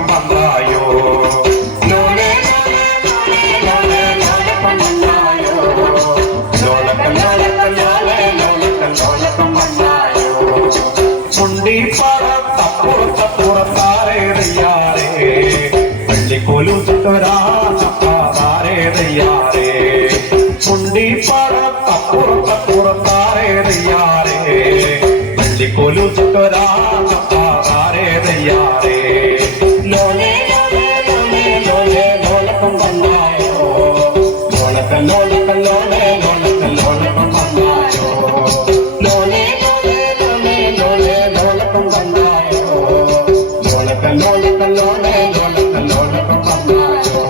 ലോലകം വന്നായോ ലോലേ ലോലേ ലോലകം വന്നായോ ലോലകം ലോലകം ലോലേ ലോലകം ലോലകം വന്നായോ മുണ്ടിപ്പാറത്തപ്പുറത്തപ്പുറത്താരേതയ്യാറേ പള്ളിക്കൊലുത്തൊരാറേതയ്യാറേ മുണ്ടിപ്പാറത്തപ്പുറത്തപ്പുറത്താരേതയ്യാറേ പള്ളിക്കൊലുത്തൊരാറേതയ്യാറേ ലോലേ ലോലേ ലോലേ ലോലേ ലോലകം വന്നായോ ലോലകം ലോലകം ലോലേ ലോലകം ലോലകം വന്നായോ ലോലേ ലോലേ ലോലേ ലോലേ ലോലകം വന്നായോ ലോലകം ലോലകം ലോലേ ലോലകം ലോലകം വന്നായോ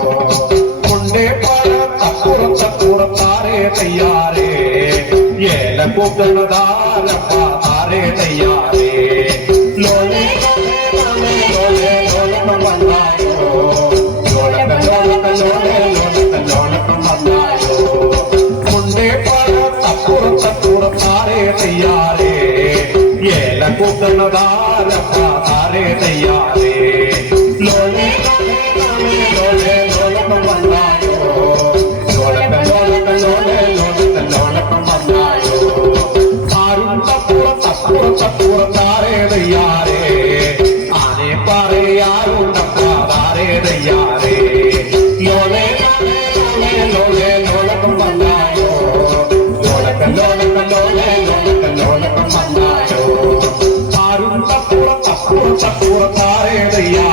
മുണ്ടേപ്പാറത്തപ്പുറത്തപ്പുറത്താരേതയ്യാറേ ഏല കൂട്ടണതാരപ്പാരേതയ്യാറേ ലോലേ ലോലേ ലോലേ ലോലേ ലോലകം വന്നായോ ലോലകം ലോലകം ലോലേ ലോലകം ലോലകം വന്നായോ മുണ്ടേപ്പാറത്തപ്പുറത്തപ്പുറത്താരേതയ്യാറേ ഏല കൂട്ടണതാരപ്പാരേതയ്യാറേ ലോലേ ലോലേ ലോലേ ലോലേ ലോലകം വന്നായോ ലോലകം ലോലകം ലോലേ ലോലകം ലോലകം വന്നായോ ആരുണ്ടപ്പുറത്തപ്പുറത്തപ്പുറത്താരേതയ്യാറേ ആനെ പറയാറുണ്ടപ്പാരേതയ്യാറേ ലോലേ ലോലേ ലോലേ ലോലകം വന്നായോ ലോലകം ലോലകം ലോലേ ലോലകം ലോലകം വന്നായോ ആരുണ്ടപ്പുറത്തപ്പുറത്തപ്പുറത്താരേതയ്യാറേ